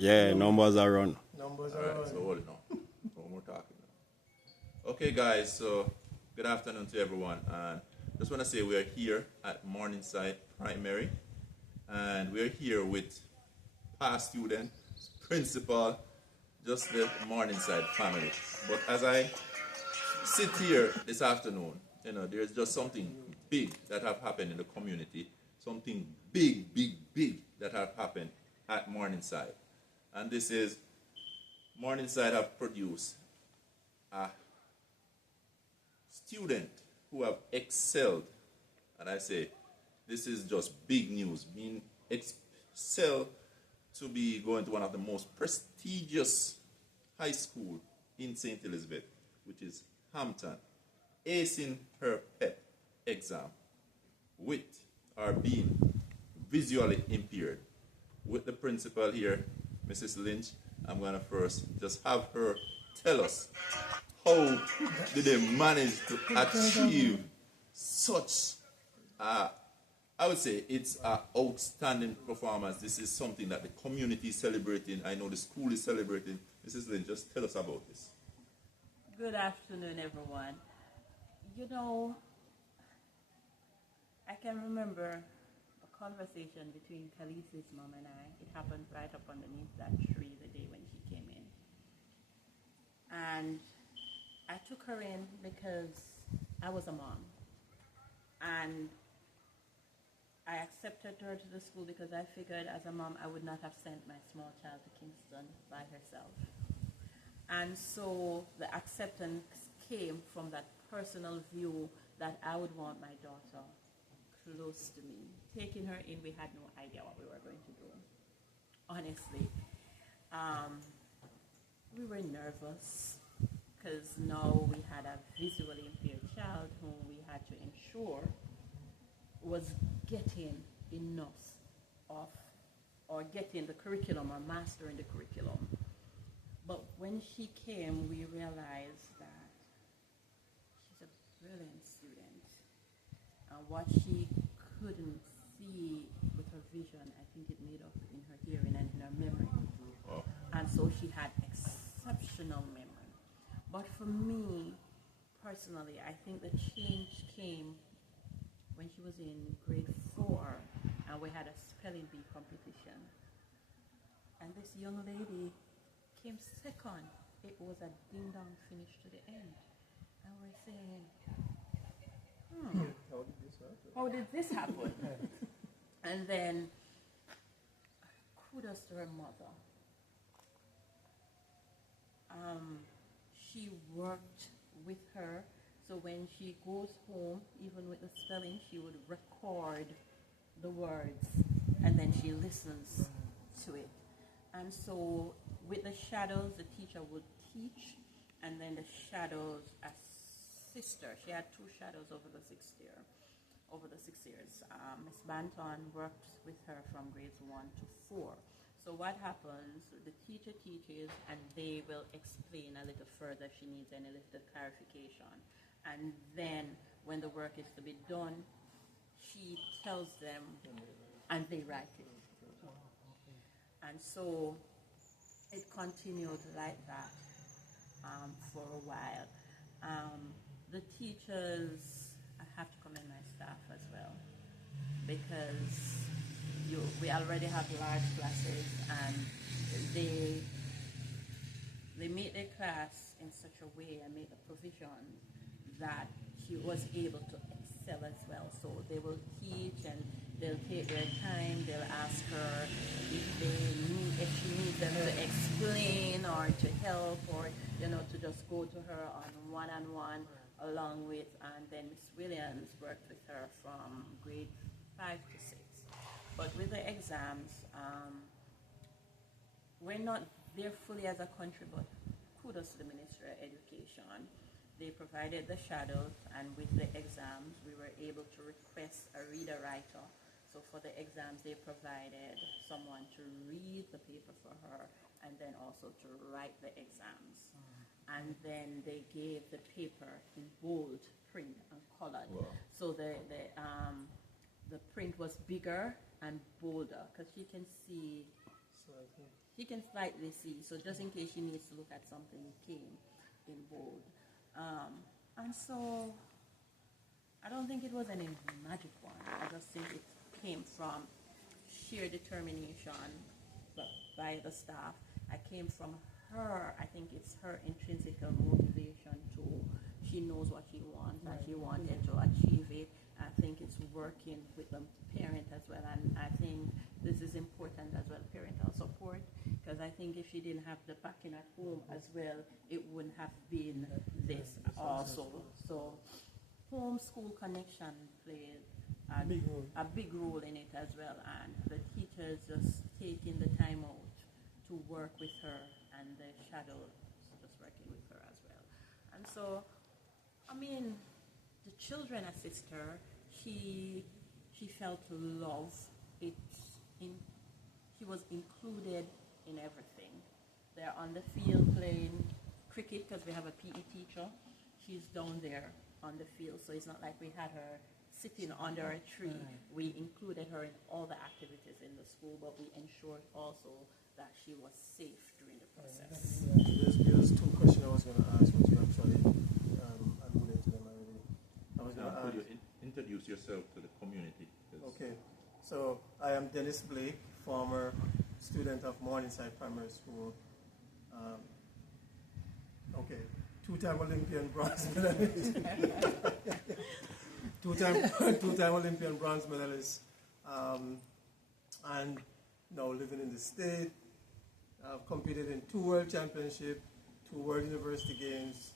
Yeah, numbers are run. Numbers All are right, on. so hold it now. One more talking now. Okay, guys. So good afternoon to everyone, and just want to say we are here at Morningside Primary, and we're here with past student, principal, just the Morningside family. But as I sit here this afternoon, there's just something big that have happened in the community, something big that have happened at Morningside. And this is, Morningside have produced a student who have excelled, and I say, this is just big news, being excelled to be going to one of the most prestigious high school in St. Elizabeth, which is Hampton, acing her PEP exam with or being visually impaired. With the principal here, Mrs. Lynch, I'm going to first just have her tell us how did they manage to achieve such I would say it's an outstanding performance. This is something that the community is celebrating. I know the school is celebrating. Mrs. Lynn, just tell us about this. Good afternoon, everyone. You know, I can remember a conversation between Khaleesi's mom and I. It happened right up underneath that tree the day when she came in. And I took her in because I was a mom. And I accepted her to the school because I figured as a mom I would not have sent my small child to Kingston by herself. And so the acceptance came from that personal view that I would want my daughter close to me. Taking her in, we had no idea what we were going to do. Honestly. We were nervous because now we had a visually impaired child whom we had to ensure was getting enough of, or getting the curriculum or mastering the curriculum. But when she came, we realized that she's a brilliant student. And what she couldn't see with her vision, I think it made up in her hearing and in her memory. Oh. And so she had exceptional memory. But for me, personally, I think the change came when she was in grade 4 and we had a spelling bee competition. And this young lady came second. It was a ding-dong finish to the end. And we're saying, how did this happen? And then, kudos to her mother. She worked with her. So when she goes home, even with the spelling, she would record the words and then she listens to it. And so with the shadows, the teacher would teach, and then the shadows assist her. She had 2 shadows over the 6 years. Miss Banton worked with her from grades 1 to 4. So what happens, the teacher teaches and they will explain a little further if she needs any little clarification. And then when the work is to be done, she tells them and they write it. And so it continued like that for a while. The teachers, I have to commend my staff as well, because we already have large classes and they make their class in such a way and make the provision that she was able to excel as well. So they will teach and they'll take their time. They'll ask her if she needs them to explain or to help, or to just go to her on one-on-one along with. And then Miss Williams worked with her from grade 5 to 6. But with the exams, we're not there fully as a country, but kudos to the Ministry of Education. They provided the shadows, and with the exams, we were able to request a reader-writer. So for the exams, they provided someone to read the paper for her, and then also to write the exams. And then they gave the paper in bold print and colored. Wow. So the print was bigger and bolder, because she can see he can slightly see. So just in case she needs to look at something, it came in bold. And so I don't think it was any magic one. I just think it came from sheer determination by the staff. I came from her. I think it's her intrinsic motivation too. She knows what she wants and she wanted to achieve it. I think it's working with the parent as well, and I think this is important as well, parental support, because I think if she didn't have the backing at home as well, it wouldn't have been this also. So home-school connection played a big role in it as well, and the teachers just taking the time out to work with her, and the shadow just working with her as well. And so, I mean, the children assist her. She felt love. She was included in everything. They're on the field playing cricket because we have a PE teacher. She's down there on the field, so it's not like we had her sitting under a tree. We included her in all the activities in the school, but we ensured also that she was safe during the process. There's two questions I was going to ask, which you actually alluded to them already. I was going to ask. Could you introduce yourself to the community? Okay, so I am Dennis Blake, former student of Morningside Primary School. Two-time Olympian bronze medalist. two-time Olympian bronze medalist, and now living in the state. I've competed in 2 World Championships, 2 World University Games,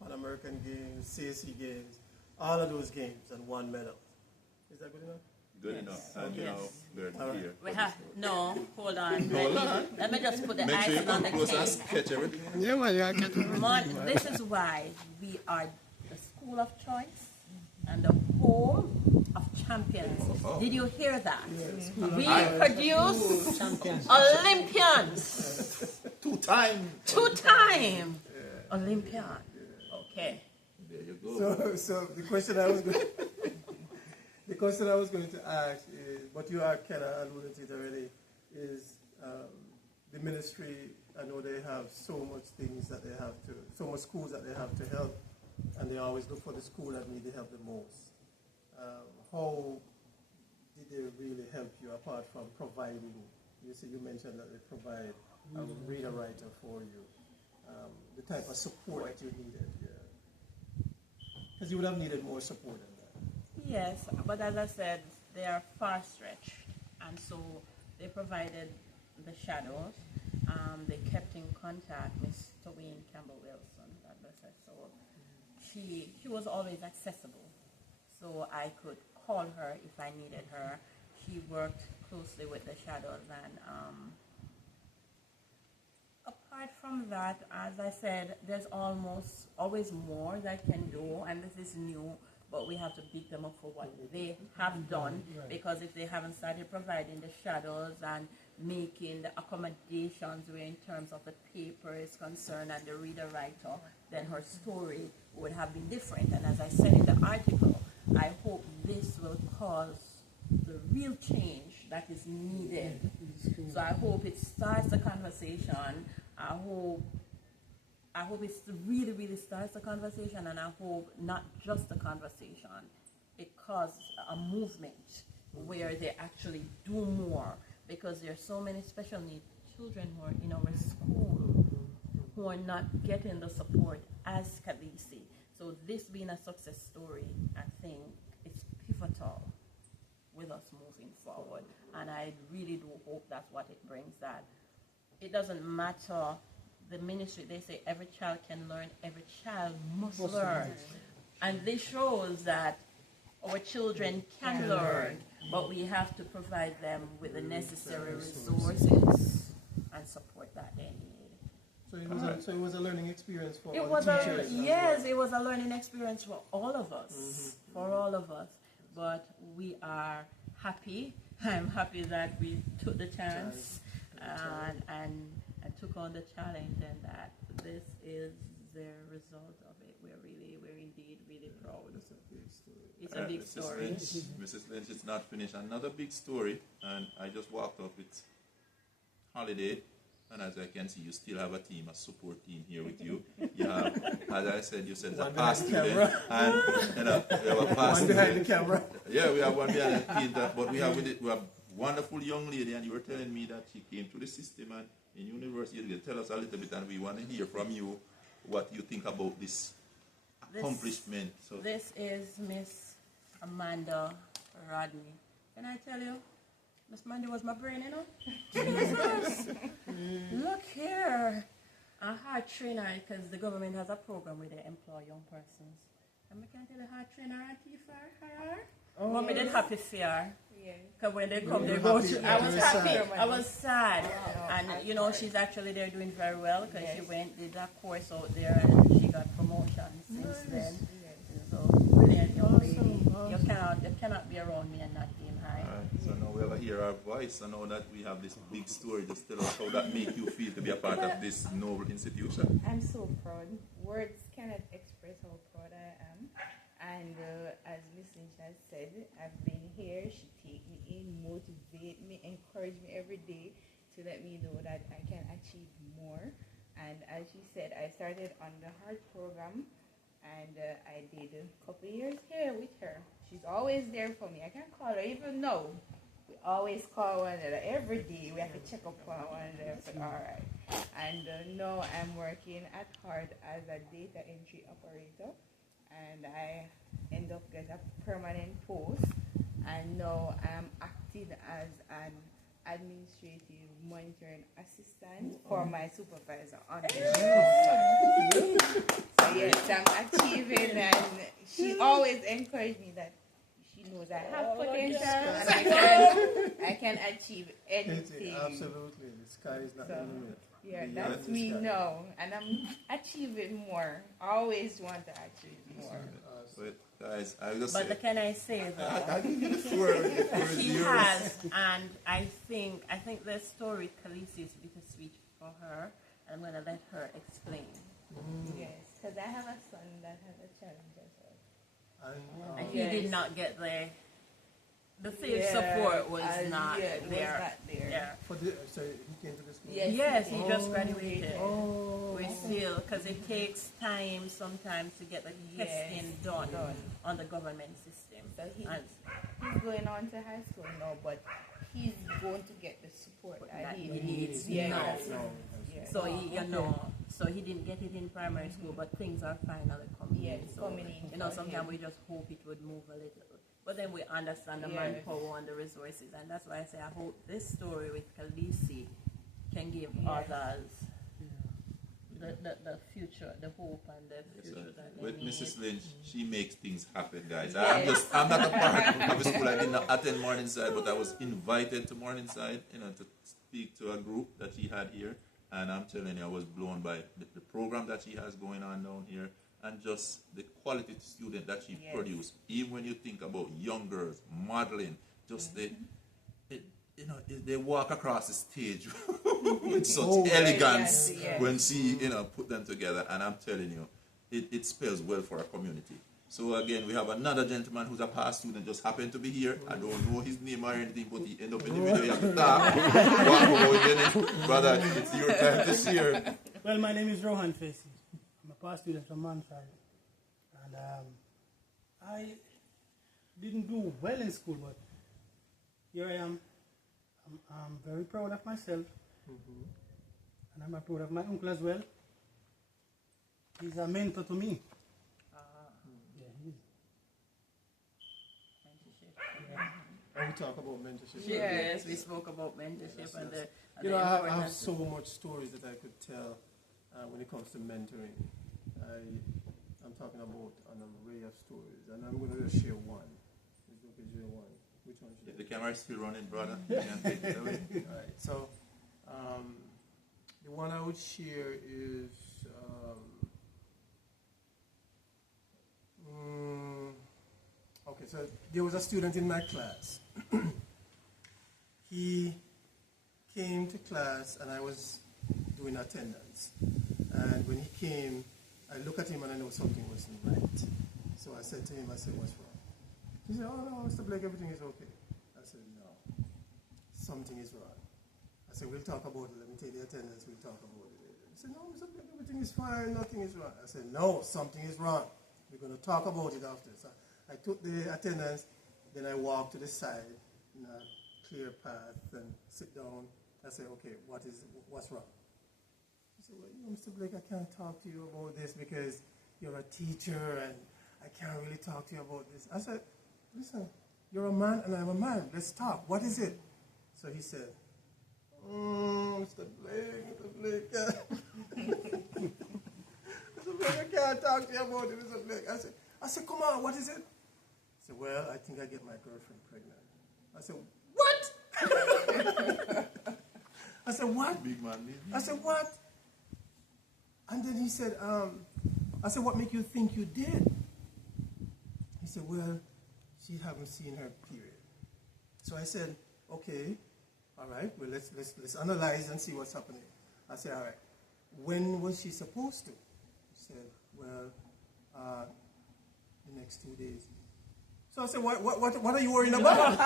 Pan American Games, CAC Games, all of those games, and 1 medal. Is that good enough? Good Yes. enough. And Yes. we're here. We have hold on. Hold on. Let me just put the Make sure you icing on come the close and cake. catch everything. Yeah, man, yeah, I can. This is why we are the school of choice and the home of champions. Did you hear that? Yes. We produce Olympians. Two-time Olympian. Okay. There you go. So the question I was going to ask is, but you are kind of alluded to it already, is the ministry. I know they have so much things that they have to, so much schools that they have to help, and they always look for the school that need the help the most. How did they really help you apart from providing? You mentioned that they provide a reader writer for you, the type of support you needed. Because you would have needed more support than that. Yes, but as I said, they are far stretched, and so they provided the shadows. They kept in contact. Miss Toween Campbell Wilson, God bless her soul. She was always accessible, so I could call her if I needed her. She worked closely with the shadows, and apart from that, as I said, there's always more that I can do, and this is new, but we have to beat them up for what they have done, because if they haven't started providing the shadows and making the accommodations where in terms of the paper is concerned and the reader writer, then her story would have been different. And as I said in the article, I hope this will cause the real change that is needed. So I hope it starts the conversation. I hope it really, really starts the conversation, and I hope not just the conversation, it causes a movement where they actually do more, because there are so many special needs children who are in our school who are not getting the support as Khaleesi. So this being a success story, I think it's pivotal with us moving forward, and I really do hope that's what it brings, that it doesn't matter the ministry. They say every child can learn, every child must learn, and this shows that our children can learn, but we have to provide them with the necessary resources and support that they need. So it was a learning experience for It all was the teachers. it was a learning experience for all of us, But we are happy. I'm happy that we took the chance and took on the challenge, and that this is the result of it. We're indeed really proud. It's a big story. Mrs. Lynch, it's not finished. Another big story, and I just walked up with Holiday. And as I can see, you still have a team, a support team here with you. You have, as I said, you said, a past student. And we have a past One behind the camera. Yeah, we have one behind the team. But we have a wonderful young lady, and you were telling me that she came to the system and in university. You tell us a little bit, and we want to hear from you what you think about this accomplishment. So this is Miss Amanda Rodney. Can I tell you? Miss Amanda was my brain, you know? Jesus! Look here. A heart trainer, because the government has a program where they employ young persons. And I can tell you, heart trainer and TFR. Oh, but me did happy fear. Because when they come, they go through. I was happy. I was sad. And, you know, she's actually there doing very well because she did that course out there and she got promotion since then. So, brilliant young lady. You cannot be around me and not aim high. So now we ever hear our voice. I know that we have this big story. Just tell us how that make you feel to be a part of this noble institution. I'm so proud. Words cannot express how proud I am. And as Miss Lynch has said, I've been here. She take me in, motivate me, encourage me every day to let me know that I can achieve more. And as she said, I started on the heart program, and I did a couple of years here with her. She's always there for me. I can call her even now. We always call one another every day. We have to check up on one another. But all right. And now I'm working at heart as a data entry operator. And I end up getting a permanent post, and now I'm acting as an administrative monitoring assistant for my supervisor on the job. So yes, I'm achieving, and she always encouraged me that she knows I have potential and I can achieve anything. Absolutely, the sky is not the limit. Yeah, that's me now, and I'm achieving more. I always want to achieve more. But guys, but can I say that I give you the floor. She has, and I think the story with Khaleesi is bittersweet for her, and I'm gonna let her explain. Yes, because I have a son that has a challenge as well. And he did not get the same support was not there. Yeah. So he came to the school? Yes, he just graduated. We still, because it takes time sometimes to get the testing done on the government system. So he's going on to high school now, but he's going to get the support that he needs. So he didn't get it in primary school, but things are finally coming in. So, coming in. You know, sometimes we just hope it would move a little. But then we understand the manpower and the resources, and that's why I say I hope this story with Khaleesi can give others the future, the hope and the future. With Mrs. Lynch, she makes things happen, guys. I'm not a part of the school. I did not attend Morningside, but I was invited to Morningside, to speak to a group that she had here, and I'm telling you, I was blown by the program that she has going on down here. And just the quality student that she produced. Even when you think about young girls modeling, just they walk across the stage with such elegance when she put them together. And I'm telling you, it spells well for our community. So again, we have another gentleman who's a past student, just happened to be here. I don't know his name or anything, but he ended up in the video. You have to talk. Brother, it's your time to share. Well, my name is Rohan Facey. Past student from Mansfield, and I didn't do well in school, but here I am. I'm very proud of myself, and I'm proud of my uncle as well. He's a mentor to me. He is. And we talk about mentorship. Yes, we spoke about mentorship and I have so much stories that I could tell when it comes to mentoring. I'm talking about an array of stories, and I'm going to just share one. Which one should if the camera is still running, brother, you can take it away. All right, so the one I would share is okay, so there was a student in my class. He came to class, and I was doing attendance, and when he came, I look at him and I know something wasn't right. So I said to him, what's wrong? He said, oh no, Mr. Blake, everything is okay. I said, no, something is wrong. I said, we'll talk about it. Let me take the attendance. We'll talk about it. He said, no, Mr. Blake, everything is fine. Nothing is wrong. I said, no, something is wrong. We're going to talk about it after. So I took the attendance. Then I walked to the side in a clear path and sit down. I said, okay, what's wrong? He said, well, Mr. Blake, I can't talk to you about this because you're a teacher and I can't really talk to you about this. I said, listen, you're a man and I'm a man. Let's talk. What is it? So he said, Mr. Blake, Mr. Blake, I can't talk to you about it, Mr. Blake. I said, come on, what is it? He said, well, I think I get my girlfriend pregnant. I said, what? I said, what? Big man. I said, what? And then he said, I said, what make you think you did? He said, well, she haven't seen her period. So I said, okay, all right, well, let's analyze and see what's happening. I said, all right, when was she supposed to? He said, well, the next 2 days. So I said, what are you worrying about?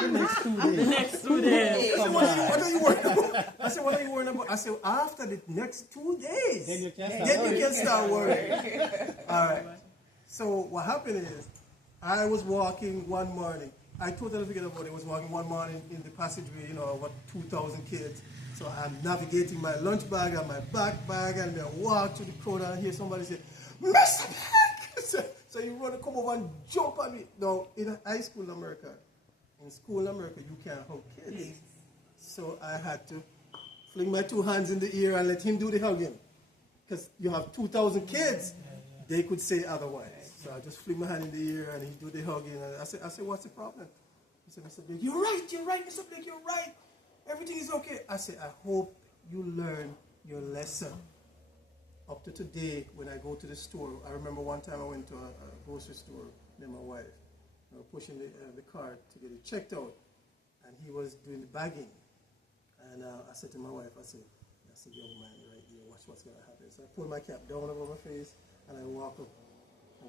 The next 2 days. I said, what are you worrying about? I said, what are you worrying about? I said, after the next 2 days, Then you can start worrying. All right. So what happened is, I was walking one morning. I totally forget about it. I was walking one morning in the passageway, about 2,000 kids. So I'm navigating my lunch bag and my backpack, and then walk to the crowd and hear somebody say, Mr. Blake! So you want to come over and jump on me. Now, in high school in America, you can't hug kids. Yes. So I had to fling my 2 hands in the air and let him do the hugging. Because you have 2,000 kids. They could say otherwise. So I just fling my hand in the air and he do the hugging. And I said, what's the problem? He said, Mr. Blake, you're right, Mr. Blake, you're right. Everything is okay. I said, I hope you learn your lesson. Up to today, when I go to the store, I remember one time I went to a grocery store with my wife. I was pushing the cart to get it checked out. And he was doing the bagging. And I said to my wife, I said, that's a young man right here. Watch what's going to happen. So I pulled my cap down over my face and I walk up. I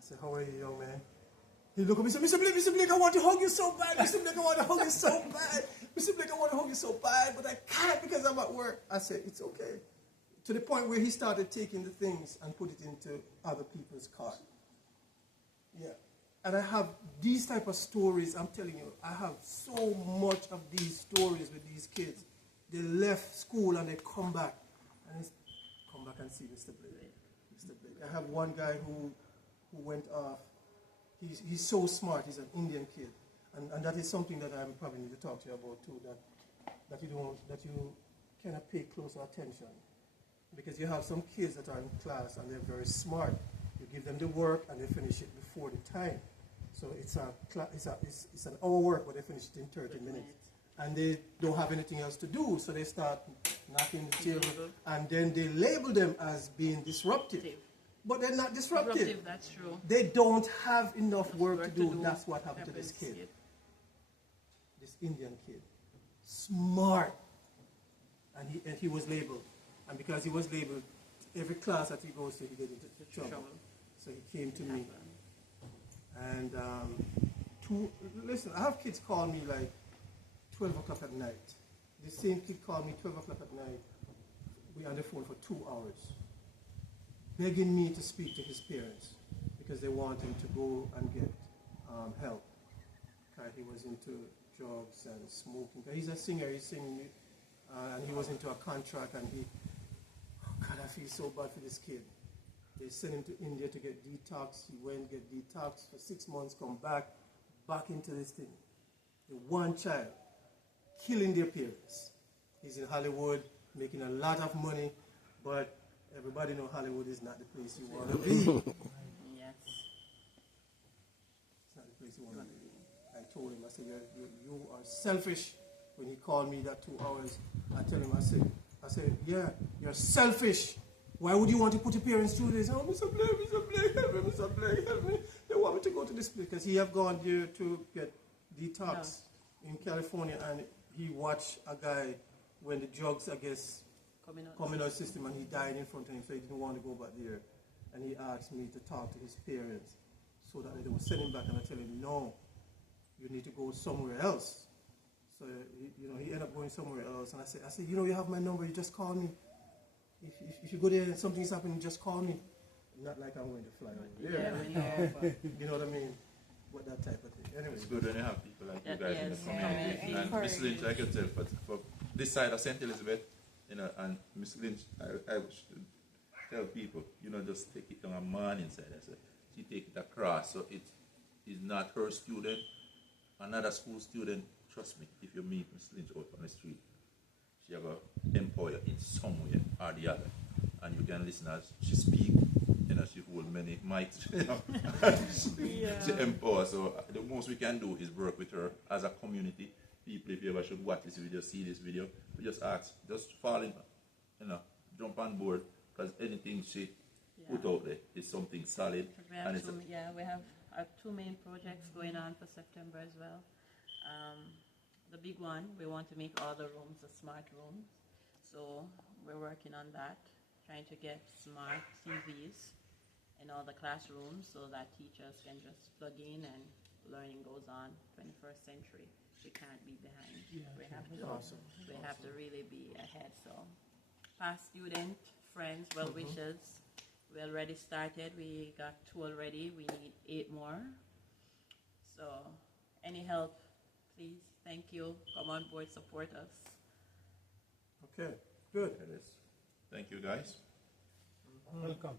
said, how are you, young man? He looked at me and said, Mr. Blake, I want to hug you so bad. Mr. Blake, I want to hug you so bad. Mr. Blake, I want to hug you so bad, but I can't because I'm at work. I said, it's okay. To the point where he started taking the things and put it into other people's car. Yeah. And I have these type of stories, I'm telling you, I have so much of these stories with these kids. They left school and they come back. And they come back and see Mr. Blake. Mr. Blake. I have one guy who went off. He's so smart. He's an Indian kid. And that is something that I probably need to talk to you about too, that you cannot pay closer attention. Because you have some kids that are in class and they're very smart. You give them the work and they finish it before the time. So it's an hour work, but they finish it in 30 minutes. And they don't have anything else to do, so they start knocking the table, and then they label them as being disruptive. But they're not disruptive. That's true. They don't have enough work to do. That's what happened to this kid. This Indian kid. Smart. And he was labeled. And because he was labeled, every class that he goes to, he gets into trouble. So he came to me. And listen, I have kids call me like 12 o'clock at night. The same kid called me 12 o'clock at night. We were on the phone for 2 hours, begging me to speak to his parents because they want him to go and get help. He was into drugs and smoking. He's a singer, he's singing, and he was into a contract, and God, I feel so bad for this kid. They sent him to India to get detox. He went, get detox for 6 months, come back into this thing. The one child, killing their parents. He's in Hollywood, making a lot of money, but everybody knows Hollywood is not the place you want to be. Yes. It's not the place you want to be. I told him, I said, you are selfish. When he called me that 2 hours, I told him, I said, yeah, you're selfish. Why would you want to put your parents through this? Oh, Mr. Blake, help me, Mr. Blake, help me. They want me to go to this place because he have gone there to get detox in California, and he watched a guy when the drugs, I guess, coming out system, and he died in front of him, so he didn't want to go back there. And he asked me to talk to his parents so that they would send him back, and I tell him, no, you need to go somewhere else. So he ended up going somewhere else, and I said, you have my number. You just call me. If you go there and something's happening, just call me. Not like I'm going to fly over there. But, you know what I mean? But that type of thing. Anyway, It's good when you have people like you guys in the Yes, community. yeah. And Miss Lynch, like you tell, for this side of St. Elizabeth, and Miss Lynch, I should tell people, just take it on a man inside. I said, she take it across, so it is not her student, another school student. Trust me, if you meet Miss Lynch out on the street, she have a employer in some way or the other, and you can listen as she speak. She hold many mics, she empower. So the most we can do is work with her as a community. People, if you ever should watch this video, see this video, we just ask, just fall in, jump on board, because anything she put out there is something solid. We have our 2 main projects going on for September as well. The big one, we want to make all the rooms the smart rooms. So we're working on that, trying to get smart TVs in all the classrooms so that teachers can just plug in and learning goes on. 21st century, we can't be behind. We have to really be ahead. So past student, friends, well-wishers, we already started. We got 2 already. We need 8 more. So any help, please. Thank you. Come on board, support us. Okay, good. Thank you, guys. Welcome.